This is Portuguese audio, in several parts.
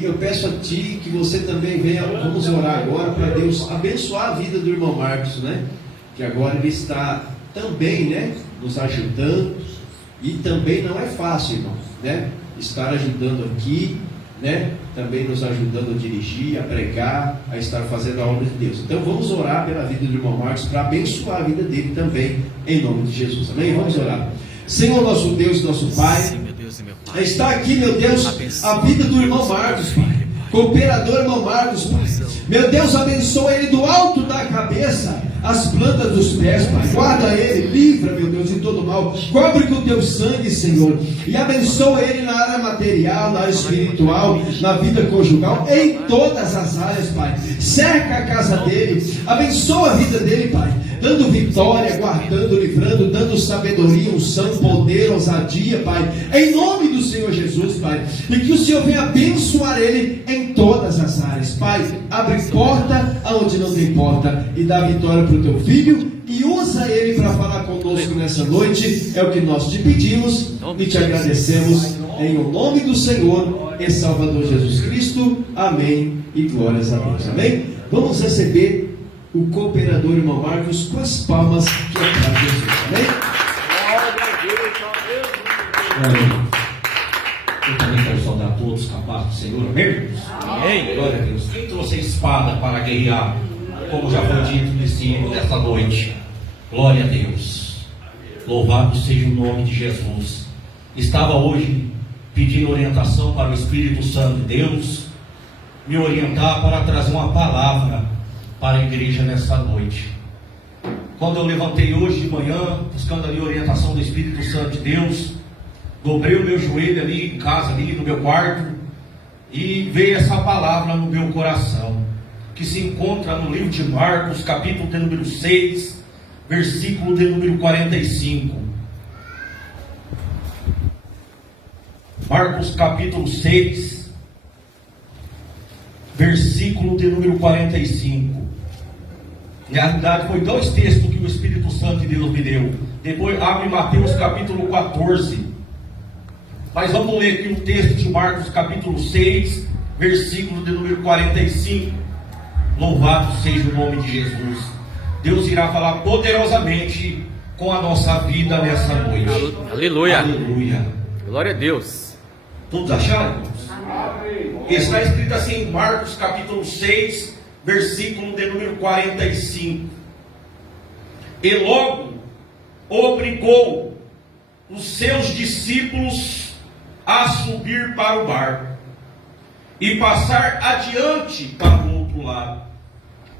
E eu peço a Ti que você também venha, vamos orar agora para Deus abençoar a vida do irmão Marcos, né? Que agora ele está também, né, nos ajudando, e também não é fácil, irmão, né? Estar ajudando aqui, né? Também nos ajudando a dirigir, a pregar, a estar fazendo a obra de Deus. Então vamos orar pela vida do irmão Marcos para abençoar a vida dele também, em nome de Jesus. Amém? Vamos orar. Senhor, nosso Deus, nosso Pai, Sim, meu Deus e meu Pai. Está aqui, meu Deus, Abençoa a vida do irmão Marcos, Pai. Cooperador irmão Marcos, Pai. Meu Deus, abençoa ele do alto da cabeça as plantas dos pés, Pai. Guarda ele, livra, meu Deus, de todo mal. Cobre com o teu sangue, Senhor. E abençoa ele na área material, na área espiritual, na vida conjugal, em todas as áreas, Pai. Cerca a casa dele, abençoa a vida dele, Pai. Dando vitória, guardando, livrando, dando sabedoria, unção, poder, ousadia, Pai. Em nome do Senhor Jesus, Pai. E que o Senhor venha abençoar ele em todas as áreas. Pai, abre porta aonde não tem porta e dá vitória para o teu filho. E usa ele para falar conosco nessa noite. É o que nós te pedimos e te agradecemos. Em o nome do Senhor e Salvador Jesus Cristo. Amém. E glórias a Deus. Amém. Vamos receber o cooperador irmão Marcos com as palmas que é para Jesus. Amém? Amém. Eu também quero saudar a todos com a paz do Senhor. Amém? Amém. Glória a Deus. Quem trouxe a espada para guerrear, como já foi dito nesta noite? Glória a Deus. Louvado seja o nome de Jesus. Estava hoje pedindo orientação para o Espírito Santo de Deus me orientar para trazer uma palavra para a igreja nessa noite. Quando eu levantei hoje de manhã, buscando ali a orientação do Espírito Santo de Deus, dobrei o meu joelho ali em casa, ali no meu quarto, e veio essa palavra no meu coração, que se encontra no livro de Marcos, capítulo de número 6, versículo de número 45. Marcos capítulo 6, versículo de número 45. Na realidade foi dois textos que o Espírito Santo de Deus me deu. Depois abre Mateus capítulo 14. Mas vamos ler aqui o texto de Marcos capítulo 6, versículo de número 45. Louvado seja o nome de Jesus. Deus irá falar poderosamente com a nossa vida nessa noite. Aleluia. Aleluia. Glória a Deus. Todos acharam? Está escrito assim em Marcos capítulo 6, versículo de número 45. E logo obrigou os seus discípulos a subir para o barco e passar adiante para o outro lado,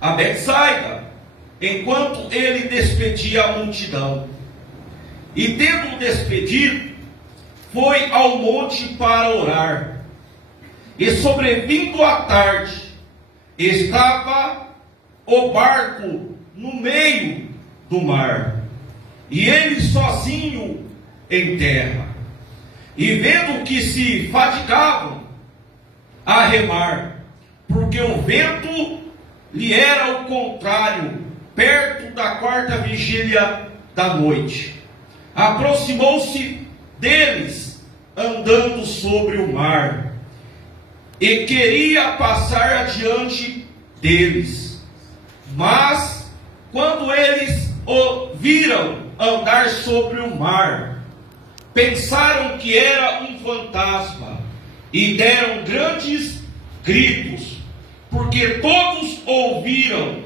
a Betsaida, enquanto ele despedia a multidão. E tendo despedido, foi ao monte para orar. E sobrevindo a tarde, estava o barco no meio do mar, e ele sozinho em terra. E vendo que se fatigavam a remar, porque o vento lhe era ao contrário, perto da quarta vigília da noite, aproximou-se deles, andando sobre o mar, e queria passar adiante deles. Mas quando eles o viram andar sobre o mar, pensaram que era um fantasma, e deram grandes gritos, porque todos ouviram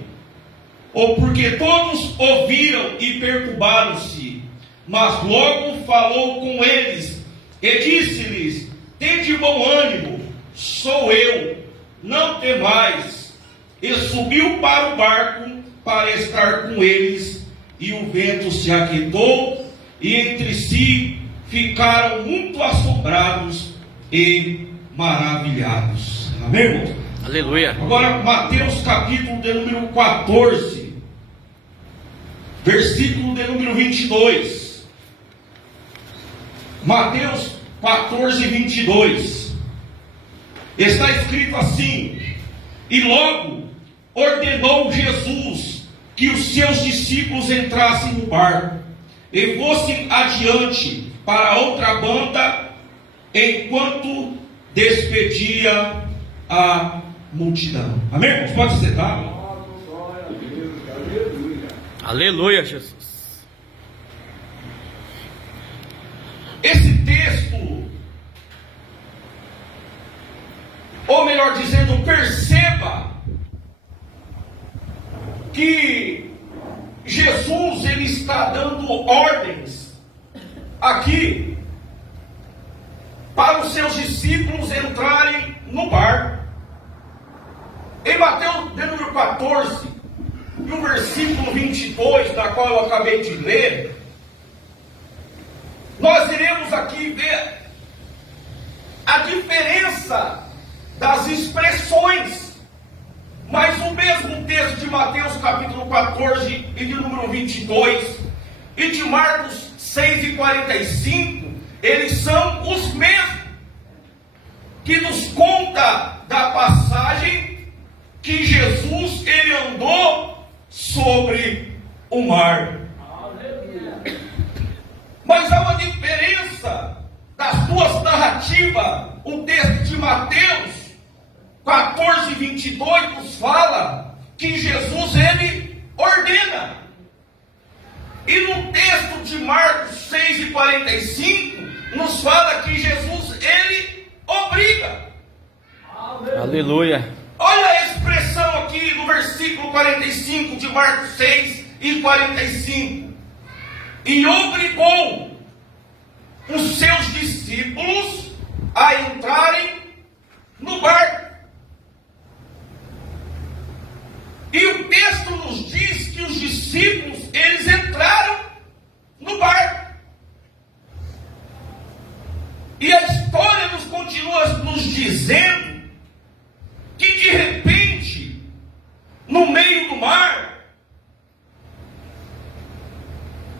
e perturbaram-se. Mas logo falou com eles e disse-lhes: tende bom ânimo, sou eu, não temais. E subiu para o barco para estar com eles, e o vento se aquietou, e entre si ficaram muito assombrados e maravilhados. Amém, irmãos? Aleluia. Agora Mateus capítulo de número 14, versículo de número 22. Mateus 14, 22. Está escrito assim: e logo ordenou Jesus que os seus discípulos entrassem no barco e fossem adiante para outra banda, enquanto despedia a multidão. Amém, irmãos? Pode sentar. Aleluia, Jesus. Esse texto, ou melhor dizendo, perceba que Jesus ele está dando ordens aqui para os seus discípulos entrarem no barco. Em Mateus de número 14, no versículo 22, da qual eu acabei de ler, nós iremos aqui ver a diferença das expressões, mas o mesmo texto de Mateus capítulo 14 e de número 22 e de Marcos 6 e 45, eles são os mesmos, que nos conta da passagem que Jesus ele andou sobre o mar. Mas há uma diferença das duas narrativas. O texto de Mateus 14, 22 nos fala que Jesus ele ordena. E no texto de Marcos 6 e 45 nos fala que Jesus ele obriga. Aleluia. Olha a expressão aqui no versículo 45 de Marcos 6 e 45. E obrigou os seus discípulos a entrarem no barco. E o texto nos diz que os discípulos, eles entraram no barco. E a história nos continua nos dizendo que de repente, no meio do mar,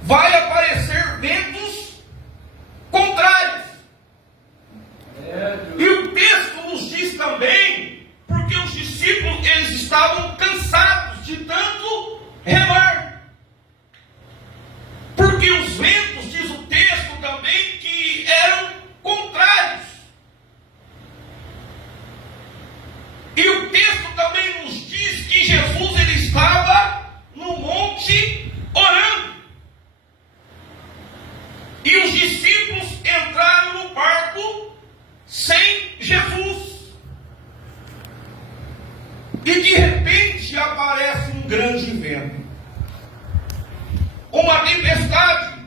vai aparecer ventos contrários. E o texto nos diz também, porque os discípulos eles estavam cansados de tanto remar. Porque os ventos, diz o texto também, que eram contrários. E o texto também nos diz que Jesus ele estava no monte orando. E os discípulos entraram no barco sem Jesus. E de repente aparece um grande vento, uma tempestade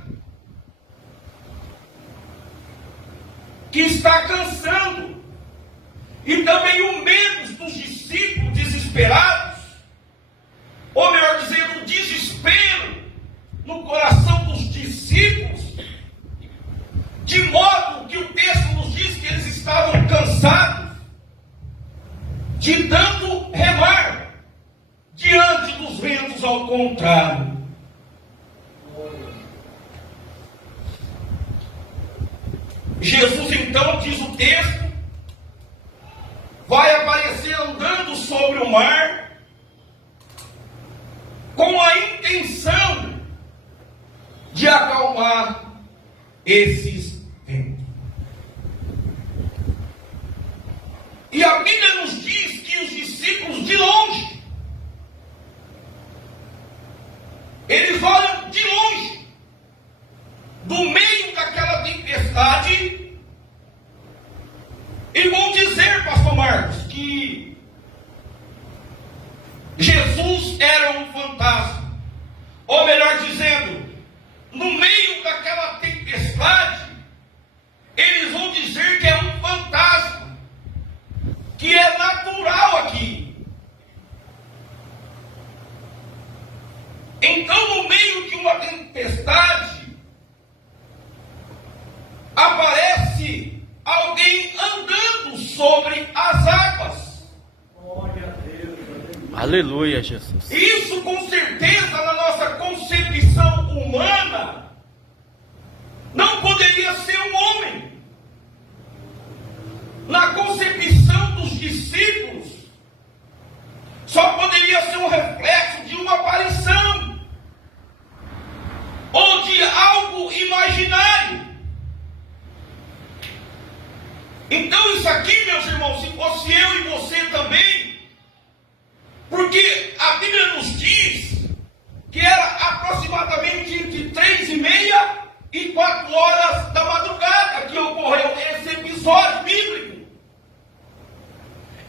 que está cansando, e também o medo dos discípulos desesperados, ou melhor dizendo, o desespero no coração dos discípulos, de modo que o texto nos diz que eles estavam cansados de tanto remar diante dos ventos ao contrário. Jesus então, diz o texto, vai aparecer andando sobre o mar com a intenção de acalmar esses ventos. E a Bíblia nos diz que os discípulos de longe, eles olham de longe, do meio daquela tempestade, e vão dizer, pastor Marcos, que Jesus era um fantasma. Ou melhor dizendo, no meio daquela tempestade, eles vão dizer que é um fantasma, que é natural aqui. Então, no meio de uma tempestade, aparece alguém andando sobre as águas. Aleluia, Jesus. Isso com certeza na nossa concepção humana não poderia ser um homem. Na concepção dos discípulos só poderia ser um reflexo de uma aparição ou de algo imaginário. Então isso aqui, meus irmãos, se fosse eu e você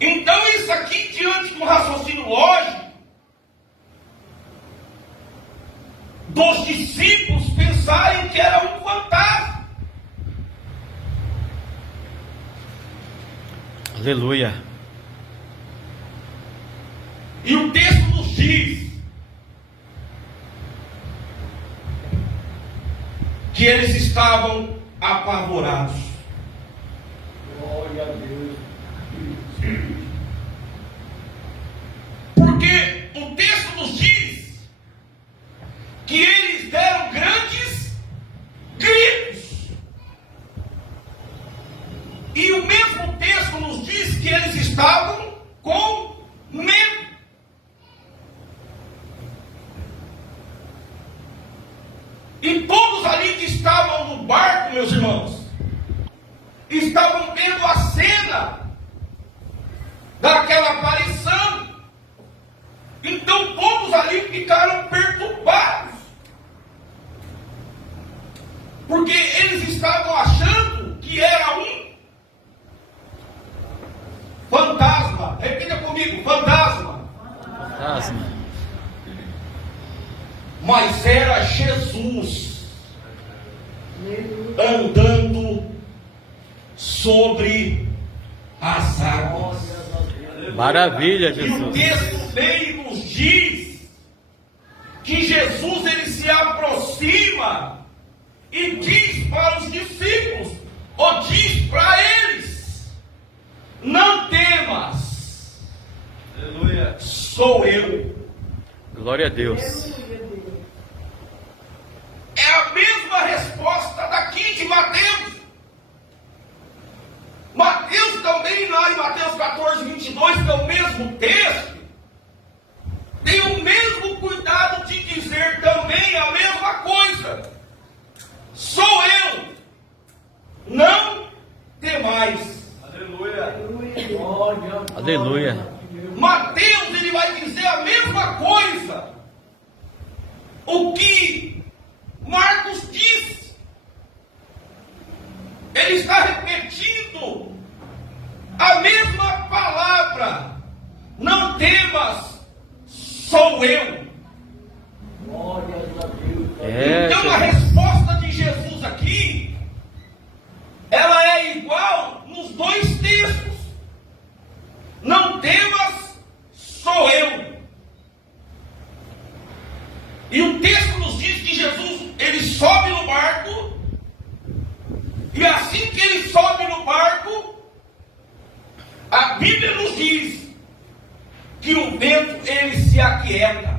Então isso aqui, diante de um raciocínio lógico, dos discípulos pensarem que era um fantasma. Aleluia. E o texto nos diz que eles estavam apavorados. Glória a Deus. Porque o texto nos diz que eles deram grandes gritos. E o mesmo texto nos diz que eles estavam com medo. E todos ali que estavam no barco, meus irmãos, estavam vendo a cena daquela aparição. Então todos ali ficaram perturbados, porque eles estavam achando que era um fantasma. Repita comigo: fantasma. Fantasma. Mas era Jesus andando sobre as águas. Maravilha, E o Jesus. texto bem nos diz que Jesus ele se aproxima e diz para os discípulos, ou diz para eles: não temas, Aleluia. sou eu. Glória a Deus. É a mesma resposta daqui de Mateus. Mateus também, lá em Mateus 14, 22, que é o mesmo texto, tem o mesmo cuidado de dizer também a mesma coisa. Sou eu, não temais. Aleluia. Glória. Aleluia. Mateus ele vai dizer a mesma coisa. O que Marcos diz. Ele está repetindo a mesma palavra. Não temas, sou eu. Glória a Deus. É, Então a Jesus. resposta de Jesus aqui, ela é igual nos dois textos. Não temas, sou eu. E o texto nos diz que Jesus, ele sobe no barco, e assim que ele sobe no barco, a Bíblia nos diz que o vento, ele se aquieta.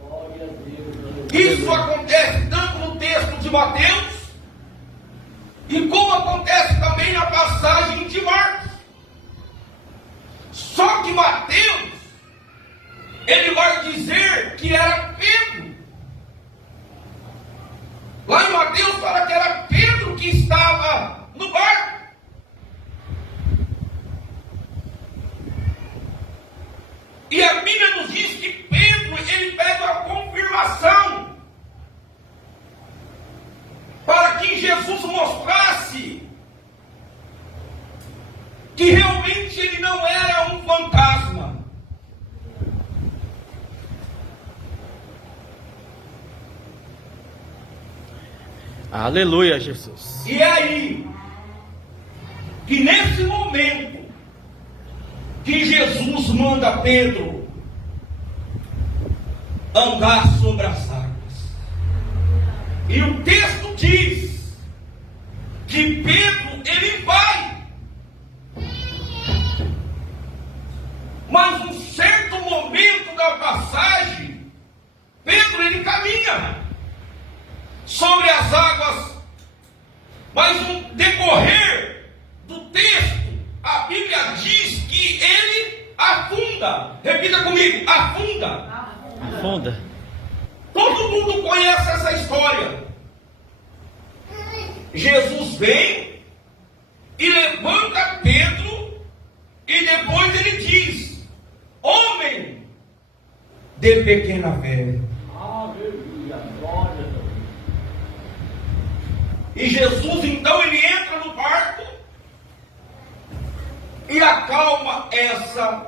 Glória a Deus. Isso acontece tanto no texto de Mateus, e como acontece também na passagem de Marcos. Só que Mateus, ele vai dizer que era Pedro. Lá em Mateus fala que era Pedro que estava no barco. E a Bíblia nos diz que Pedro, ele pede uma confirmação para que Jesus mostrasse que realmente ele não era um fantasma. Aleluia, Jesus. E é aí que nesse momento que Jesus manda Pedro andar sobre as águas. E o texto diz que Pedro ele vai. Mas um certo momento da passagem, Pedro ele caminha sobre as águas, mas no decorrer do texto, a Bíblia diz que ele afunda. Repita comigo: afunda. Afunda. Todo mundo conhece essa história. Jesus vem e levanta Pedro, e depois ele diz: homem de pequena fé. Aleluia. Glória a Deus. E Jesus então ele entra no barco e acalma essa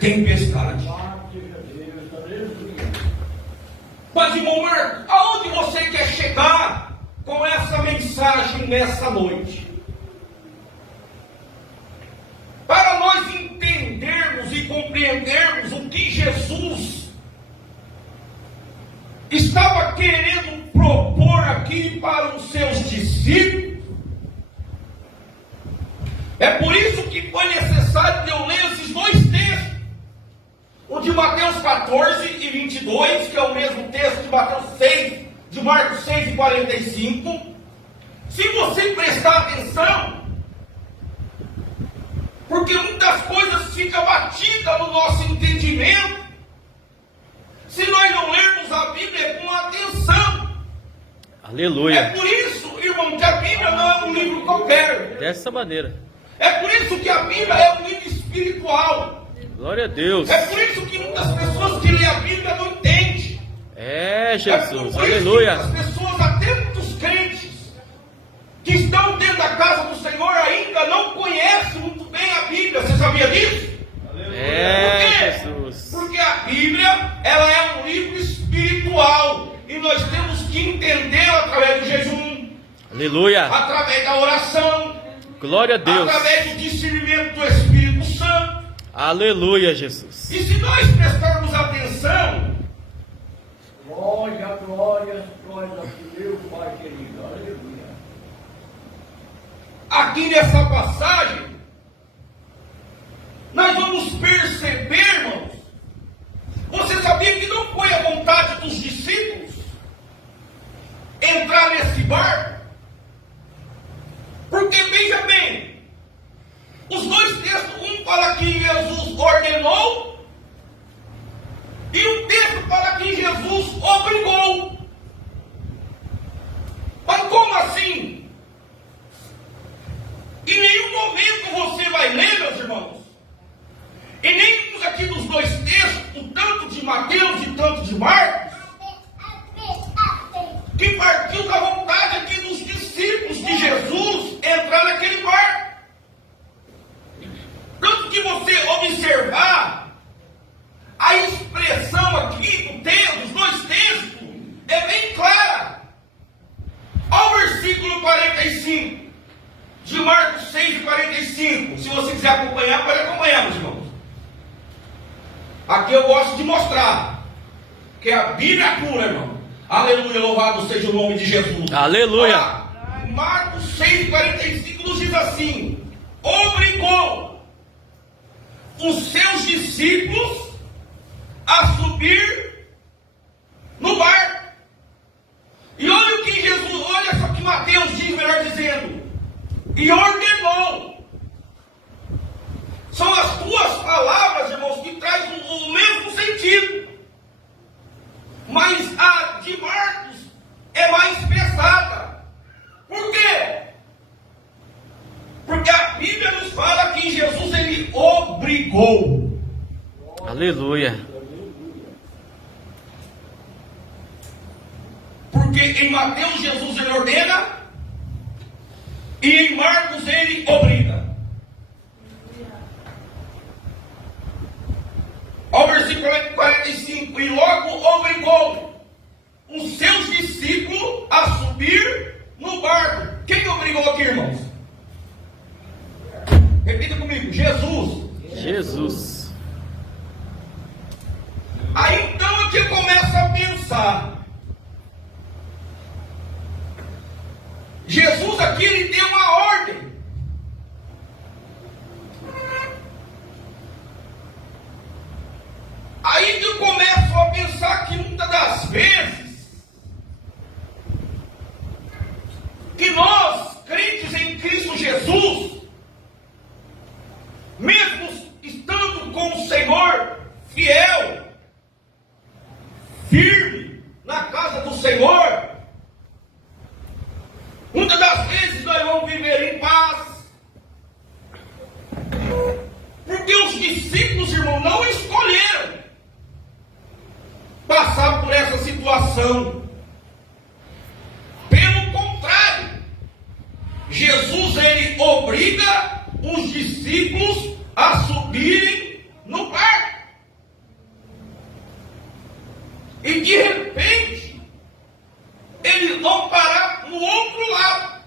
tempestade. Mas, irmão Marcos, aonde você quer chegar com essa mensagem nessa noite? Para nós entendermos e compreendermos o que Jesus estava querendo propor aqui para os seus discípulos, é por isso que foi necessário que eu leia esses dois textos. O de Mateus 14 e 22, que é o mesmo texto de Mateus 6, de Marcos 6 e 45. Se você prestar atenção, porque muitas coisas ficam batidas no nosso entendimento, se nós não lermos a Bíblia com atenção. Aleluia. É por isso, irmão, que a Bíblia não é um livro qualquer. Dessa maneira. É por isso que a Bíblia é um livro espiritual. Glória a Deus. É por isso que muitas pessoas que lêem a Bíblia não entendem. É, É por Jesus. isso Aleluia. que muitas pessoas, até muitos crentes, que estão dentro da casa do Senhor ainda não conhecem muito bem a Bíblia. Você sabia disso? É, Por quê? Jesus. Porque a Bíblia, ela é um livro espiritual. E nós temos que entendê-la através do jejum, Aleluia. através da oração, Glória a Deus. através do discernimento do Espírito Santo. Aleluia, Jesus. E se nós prestarmos atenção, Glória, glória, glória a Deus, Pai querido. Aleluia. aqui nessa passagem, nós vamos perceber, irmãos, você sabia que não foi a vontade dos discípulos entrar nesse barco? Porque, veja bem, os dois textos, um fala que Jesus ordenou, e o texto fala que Jesus obrigou. Mas como assim? Em nenhum momento você vai ler, meus irmãos, e nem uns aqui dos dois textos, o tanto de Mateus e tanto de Marcos, que partiu da vontade aqui dos discípulos de Jesus entrar naquele barco. Tanto que você observar a expressão aqui do texto, dos dois textos, é bem clara. Ao versículo 45 de Marcos 6 e 45. Se você quiser acompanhar, pode acompanhar, meus irmãos. Aqui eu gosto de mostrar que a Bíblia é pura, irmão. Aleluia, louvado seja o nome de Jesus. Aleluia. Olha lá, Marcos 6 e 45 nos diz assim: obrigou os seus discípulos a subir no barco. E olha o que Jesus, olha só que Mateus diz, melhor dizendo, e ordenou. São as duas palavras, irmãos, que trazem o mesmo sentido. Mas a de Marcos é mais pesada. Por quê? Porque a Bíblia nos fala que Jesus, ele obrigou. Aleluia. Porque em Mateus Jesus ele ordena e em Marcos ele obriga. Ao versículo 45, e logo obrigou os seus discípulos a subir no barco. Quem obrigou aqui, irmãos? Repita comigo: Jesus. Jesus. Aí então é que eu começo a pensar. Jesus aqui, ele deu uma ordem. Aí eu começo a pensar que muitas das vezes que nós, crentes em Cristo Jesus, mesmo estando com o Senhor fiel, firme na casa do Senhor, muitas das vezes nós vamos viver em paz. Porque os discípulos, irmão, não escolheram passar por essa situação. Pelo contrário, Jesus, ele obriga os discípulos a subirem no barco. E de repente, eles vão parar no outro lado.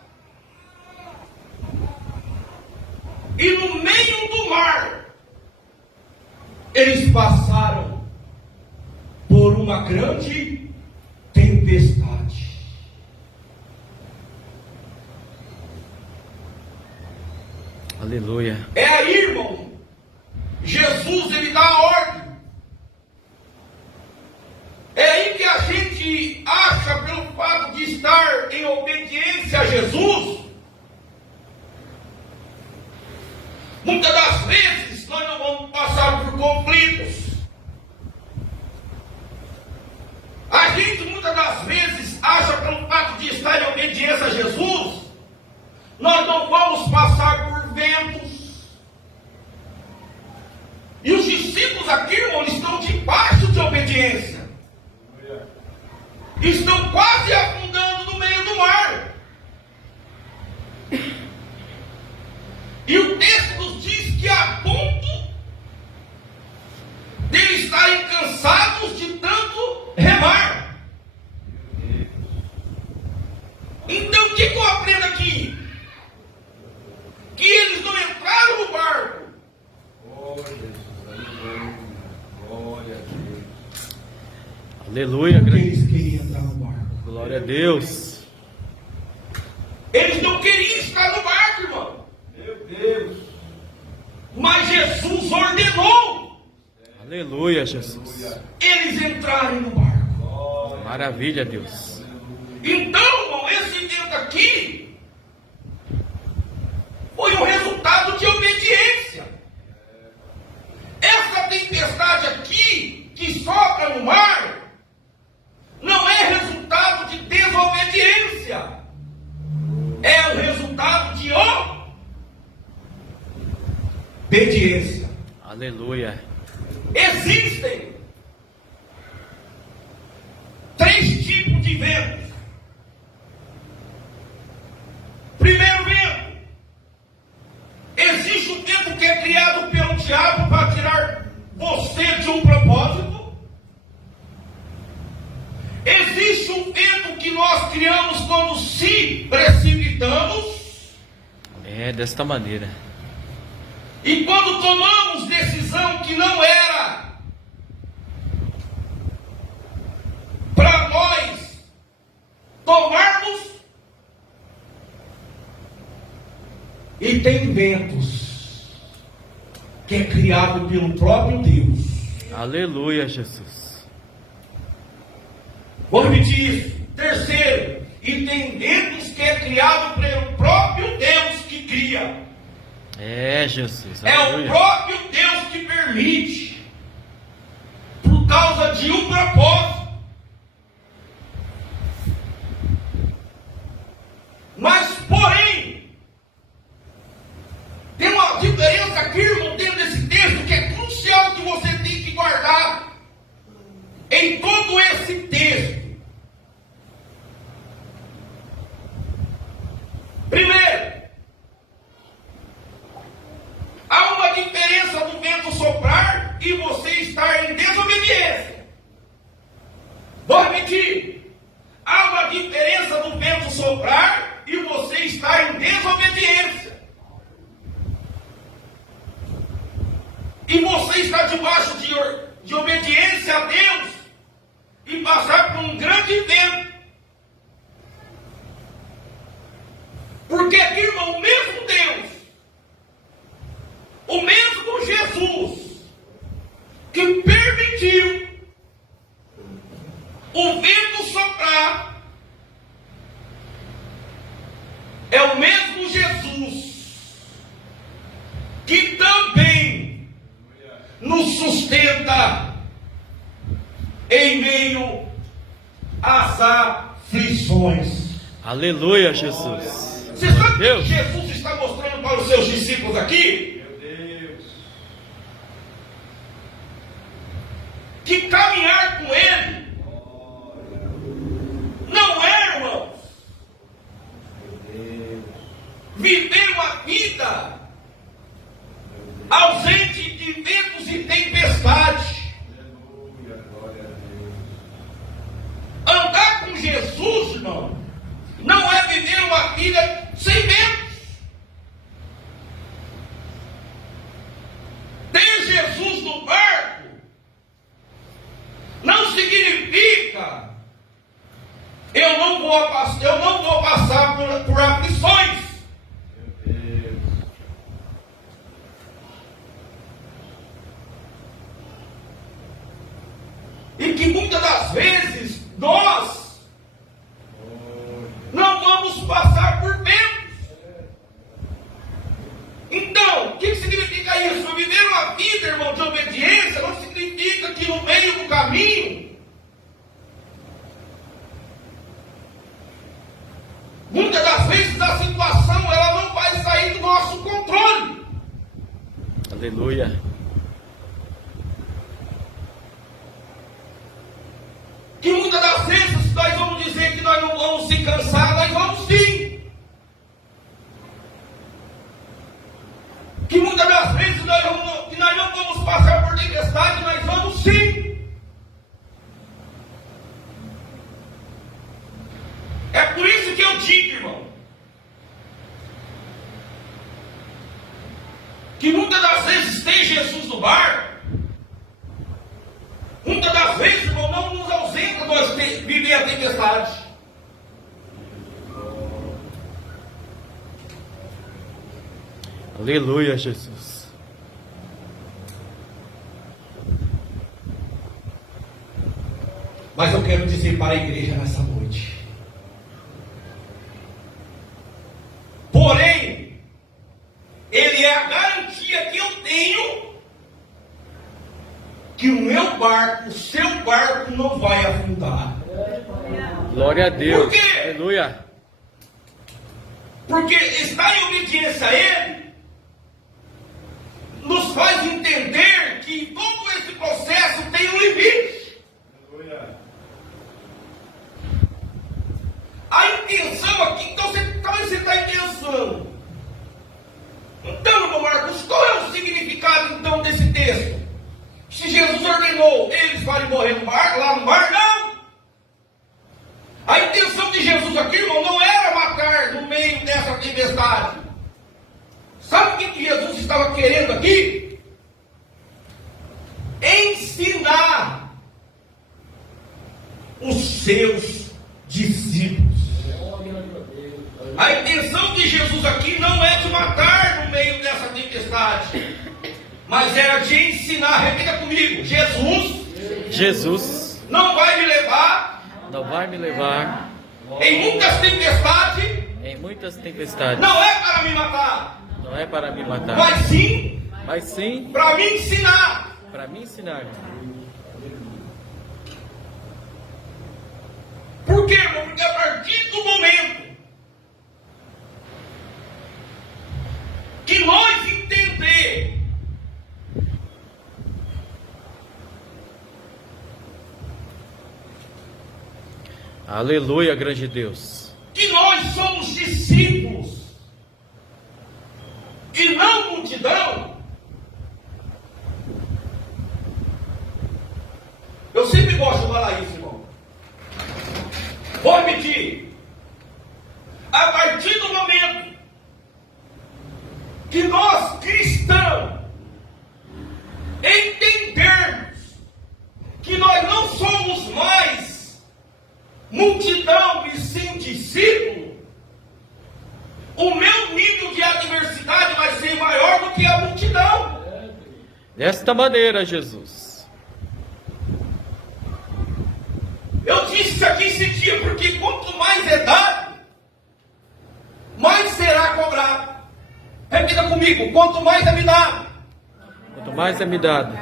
E no meio do mar, eles passaram por uma grande tempestade. Aleluia. É aí, irmão, Jesus, ele dá a ordem. É aí que a gente acha, pelo fato de estar em obediência a Jesus, muitas das vezes nós não vamos passar por conflitos. A gente muitas das vezes acha, pelo fato de estar em obediência a Jesus, nós não vamos passar por ventos. E os discípulos aqui, irmão, estão debaixo de obediência. Estão quase afundando no meio do mar. E o texto nos diz que a ponto de eles estarem cansados de tanto remar. Então o que eu aprendo aqui? Que eles não entraram no barco. Aleluia. Porque eles queriam entrar no barco. Glória a Deus. Eles não queriam estar no barco, irmão. Meu Deus. Mas Jesus ordenou Aleluia, Jesus. eles entrarem no barco. Maravilha, Deus. Então, irmão, esse vento aqui foi um resultado de obediência. Essa tempestade aqui, que sopra no mar, não é resultado de desobediência. É o resultado de obediência. Aleluia. Existem 3 tipos de ventos. Primeiro vento. Existe um vento que é criado pelo diabo para tirar você de um propósito. Existe um vento que nós criamos quando se precipitamos. É desta maneira. E quando tomamos decisão que não era para nós tomarmos. E tem ventos que é criado pelo próprio Deus. Aleluia, Jesus. Vou repetir isso. Terceiro, e tem ventos que é criado pelo próprio Deus que cria. É, Jesus. É o Aleluia. próprio Deus que permite, por causa de um propósito. Mas, porém, tem uma diferença aqui, irmão, dentro desse texto, que é crucial, que você tem que guardar em todo esse texto. Primeiro, há uma diferença do vento soprar e você estar em desobediência. Vou repetir. Há uma diferença do vento soprar e você estar em desobediência. E você está debaixo de obediência a Deus e passar por um grande vento. Porque aqui, irmão, o mesmo Deus, o mesmo Jesus, que permitiu o vento soprar, é o mesmo Jesus que também nos sustenta em meio às aflições. Aleluia, Jesus. Você sabe o que Deus. Jesus está mostrando para os seus discípulos aqui? Que caminhar com Ele não é, irmãos, viver uma vida vou passar por aflições. E que muitas das vezes nós não vamos passar por medos. Então, o que significa isso? Viver uma vida, irmão, de obediência não significa que no meio do caminho, muitas das vezes a situação ela não vai sair do nosso controle. Aleluia. Que muitas das vezes nós vamos dizer que nós não vamos se cansar, nós vamos sim. Que muitas das vezes que nós não vamos passar por tempestade, nós vamos sim. É por isso que eu digo, irmão, que muitas das vezes tem Jesus no barco. Muitas das vezes, irmão, não nos ausenta nós viver a tempestade. Aleluia, Jesus. Mas eu quero dizer para a igreja nessa noite. Porém, ele é a garantia que eu tenho que o meu barco, o seu barco não vai afundar. Glória a Deus. Por quê? Aleluia. Porque estar em obediência a Ele nos faz entender que todo esse processo tem um limite. A intenção aqui, então talvez você está pensando. Então, meu Marcos, qual é o significado então desse texto? Se Jesus ordenou eles para morrer no bar, lá no bar, não. A intenção de Jesus aqui, irmão, não era matar no meio dessa tempestade. Sabe o que Jesus estava querendo aqui? Ensinar os seus discípulos. A intenção de Jesus aqui não é de matar no meio dessa tempestade, mas era de ensinar. Repita comigo: Jesus não vai me levar não vai me levar em muitas tempestades. em muitas tempestades. Não é para me matar, Não é para me matar, mas sim mas sim para me ensinar. para me ensinar. Por quê, irmão? Porque a partir do momento que nós entender Aleluia, grande Deus. que nós somos discípulos e não multidão, eu sempre gosto de falar isso, irmão. Vou repetir. A partir do momento que nós cristãos entendermos que nós não somos mais multidão e sim discípulo, o meu nível de adversidade vai ser maior do que a multidão. Desta maneira, Jesus. Eu disse isso aqui esse dia porque quanto mais é dado, mais será cobrado. Repita comigo: quanto mais é me dado, Quanto mais é me dado,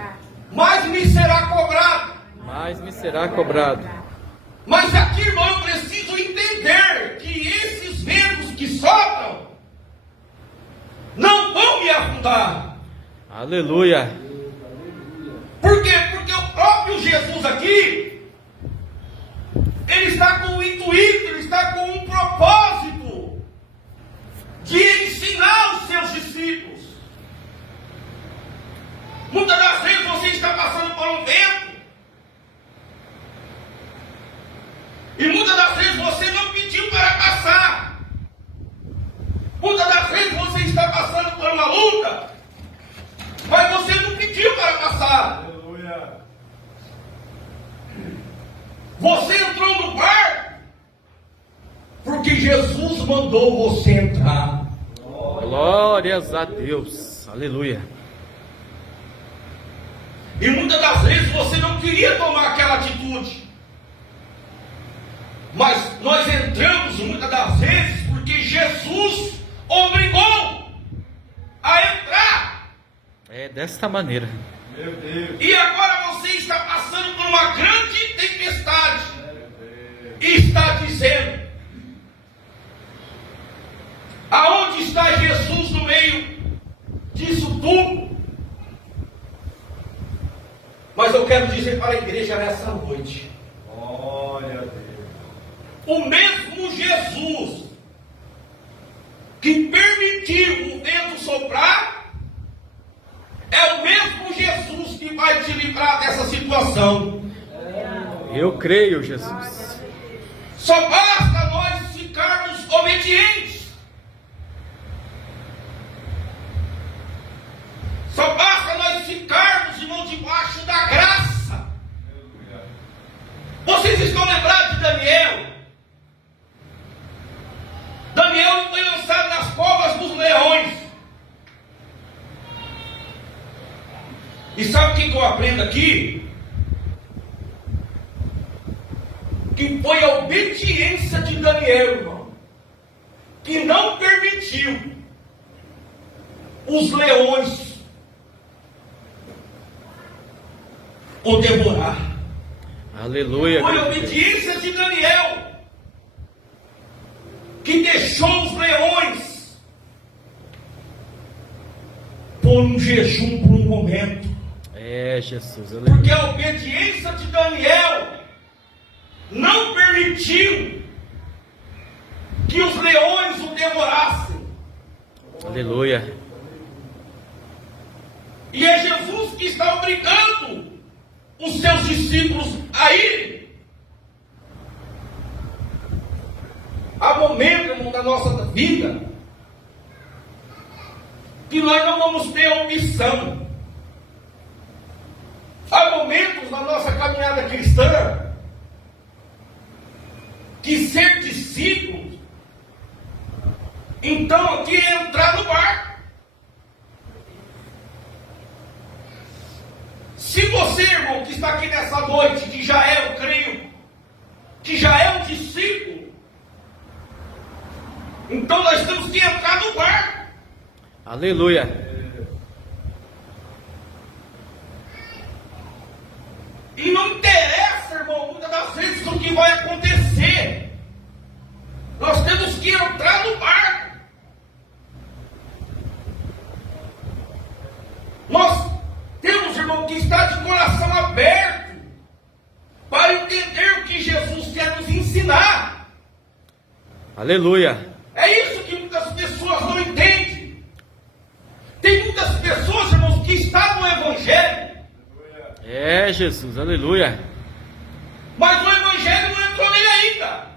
mais me será cobrado. mais me será cobrado. Mas aqui, irmão, eu preciso entender que esses ventos que sopram não vão me afundar. Aleluia. Por quê? Porque o próprio Jesus aqui, ele está com um intuito, ele está com um propósito de ensinar os seus discípulos. Muitas das vezes você está passando por um vento, e muitas das vezes você não pediu para passar. Muitas das vezes você está passando por uma luta, mas você não pediu para passar. Aleluia. Você entrou no barco mandou você entrar. Glórias a Deus. Aleluia. E muitas das vezes você não queria tomar aquela atitude. Mas nós entramos muitas das vezes porque Jesus obrigou a entrar. É desta maneira. E agora você está passando por uma grande tempestade. E está dizendo: aonde está Jesus no meio disso tudo? Mas eu quero dizer para a igreja nessa noite: Glória a Deus. o mesmo Jesus que permitiu o vento soprar é o mesmo Jesus que vai te livrar dessa situação. Eu creio, Jesus. Só basta nós ficarmos obedientes. Só basta nós ficarmos, irmão, debaixo da graça. Vocês estão lembrados de Daniel? Daniel foi lançado nas covas dos leões. E sabe o que eu aprendo aqui? Que foi a obediência de Daniel, irmão, que não permitiu os leões o devorar. Aleluia. Foi a glória a Deus. obediência de Daniel que deixou os leões por um jejum por um momento. É, Jesus. Aleluia. Porque a obediência de Daniel não permitiu que os leões o devorassem. Aleluia. E é Jesus que está obrigando os seus discípulos a irem. Há momentos, irmão, da nossa vida que nós não vamos ter opção. Há momentos na nossa caminhada cristã que ser discípulo, então aqui é entrar no barco. Se você, irmão, que está aqui nessa noite, que já é, eu creio, que já é um discípulo, então nós temos que entrar no barco. Aleluia. E não interessa, irmão, muitas das vezes o que vai acontecer. Nós temos que entrar no barco. Nós temos, irmão, que estar de coração aberto para entender o que Jesus quer nos ensinar. Aleluia. É isso que muitas pessoas não entendem. Tem muitas pessoas, irmãos, que estão no Evangelho, É, Jesus. Aleluia. mas o Evangelho não entrou nele ainda.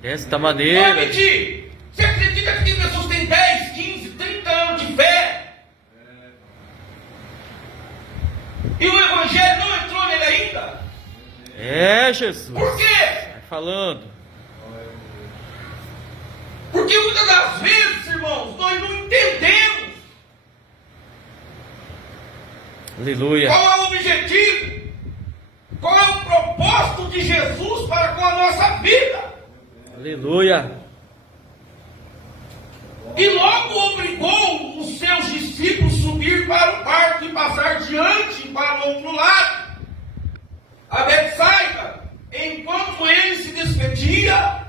Desta Vai maneira. medir. Você acredita que tem pessoas que têm 10, 15, 30 anos de fé? E o Evangelho não entrou nele ainda? É, Jesus. Por quê? Vai falando. Porque muitas das vezes, irmãos, nós não entendemos Aleluia. qual é o objetivo, qual é o propósito de Jesus para com a nossa vida. Aleluia. E logo obrigou os seus discípulos a subir para o barco e passar diante para o outro lado, a Betsaida, enquanto ele se despedia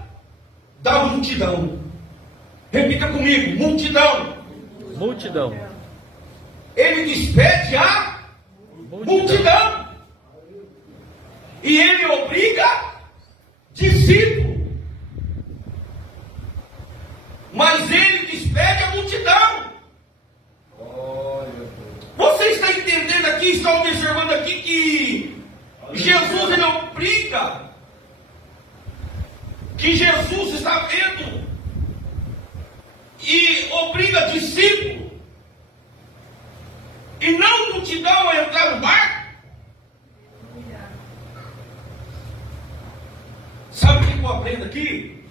da multidão. Repita comigo: multidão. Multidão. Ele despede a multidão. E ele obriga discípulo. Mas ele despede a multidão. Você está entendendo aqui, está observando aqui que Jesus ele obriga, que Jesus está vendo e obriga discípulo e não multidão a entrar no barco? Sabe o que eu aprendo aqui?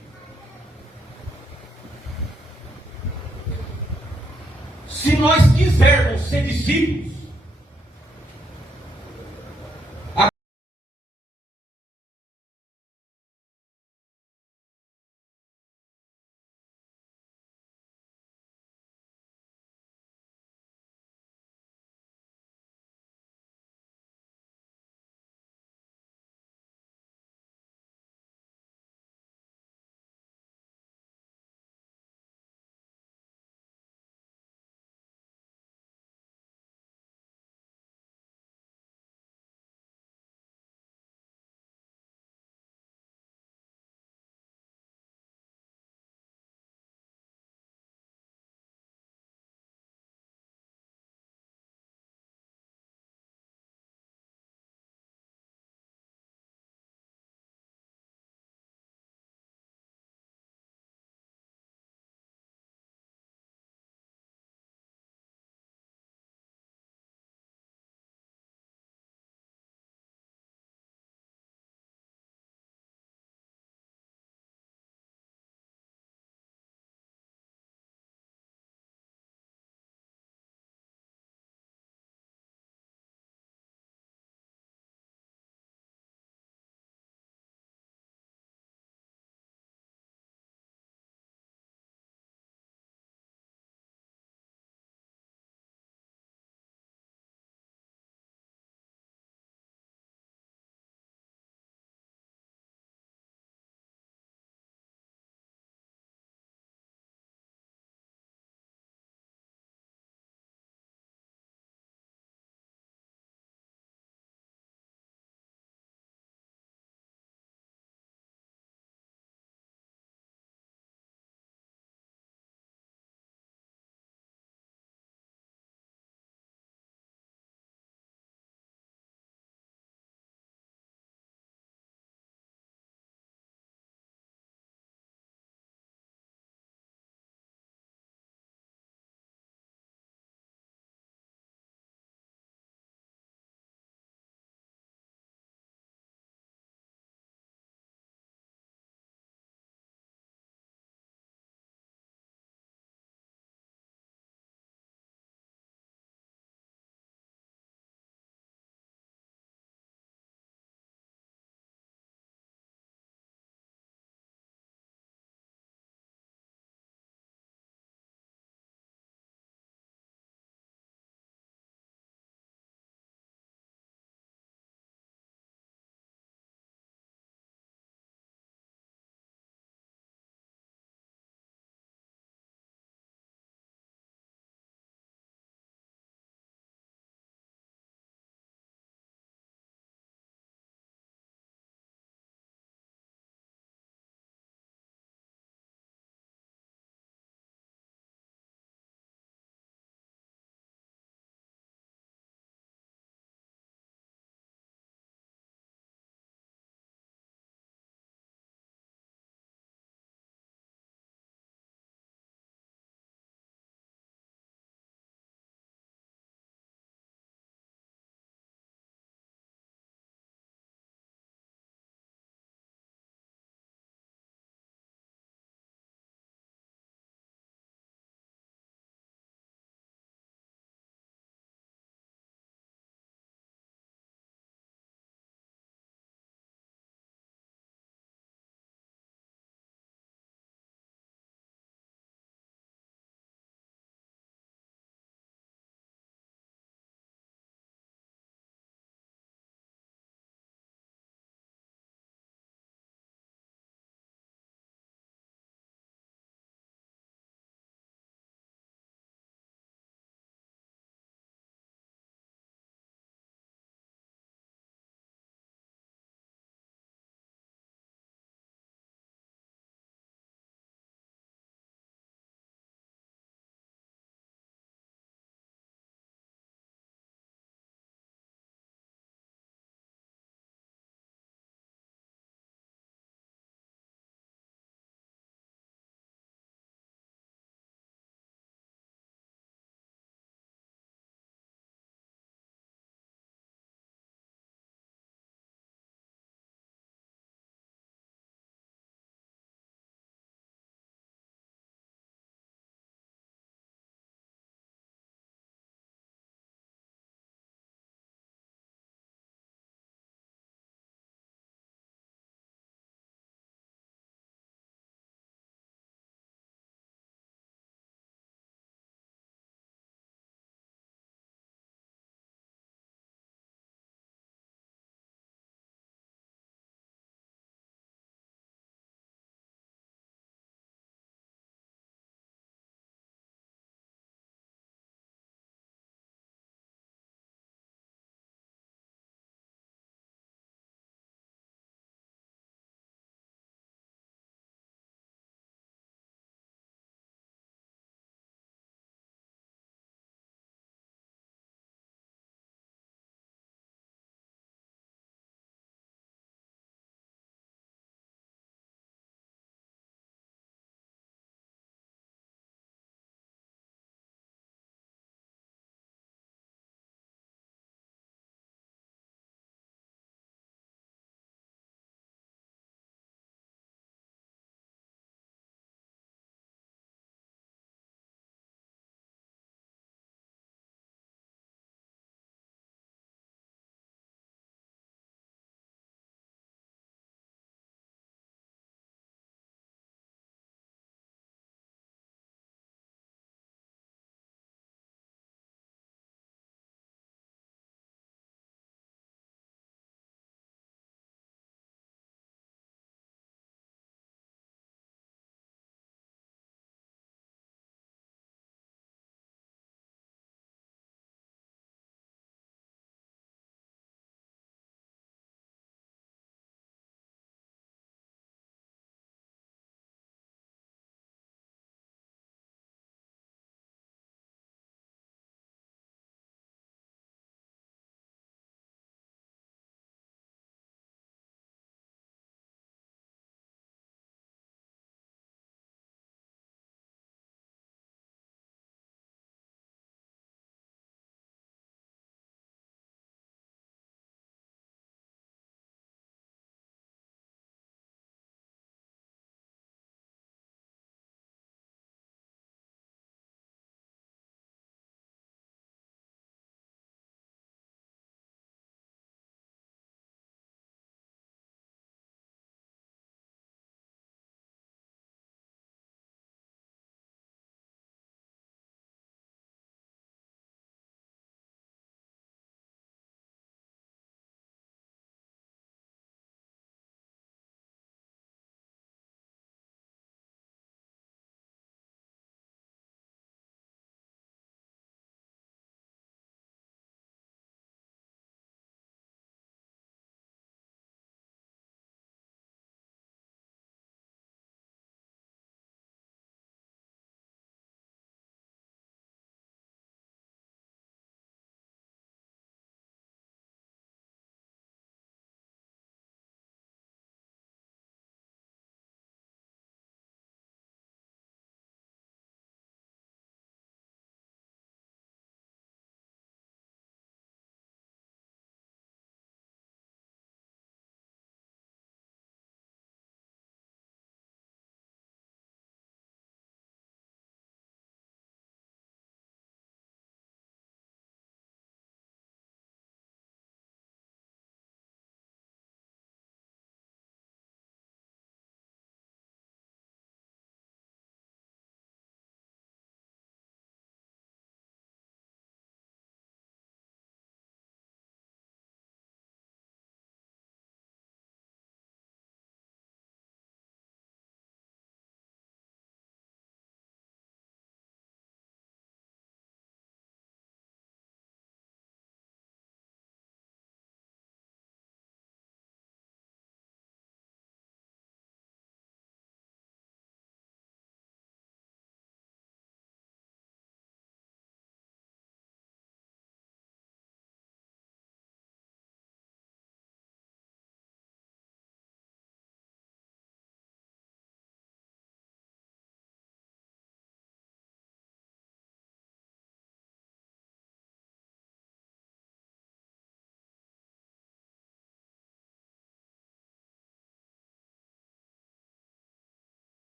nós quisermos ser discípulos,